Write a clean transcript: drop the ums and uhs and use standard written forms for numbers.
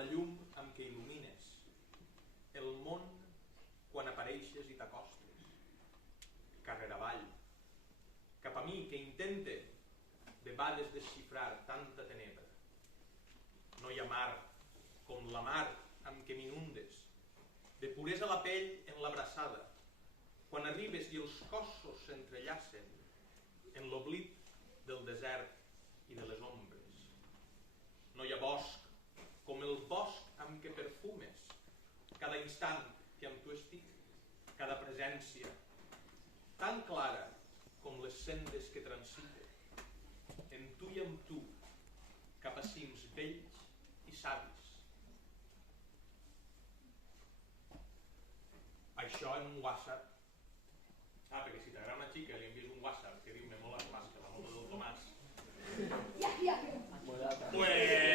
la llum amb què il·lumines el món quan apareixes i t'acostes, carrera avall, cap a mi que intente de vegades desxifrar tanta tenebra. No hi ha mar com la mar amb què m'inundes, de puresa la pell en l'abraçada, quan arribes i els cossos s'entrellacen en l'oblit del desert i de les ombres. No hi ha bosc com el bosc amb què perfumes cada instant que amb tu estic, cada presència tan clara com les sendes que transite en tu i amb tu cap a cims vells i savis. Això en un WhatsApp. Perquè si t'agrada una xica li envies un WhatsApp que diu me mola más que la moto del Tomàs. Ja. Pues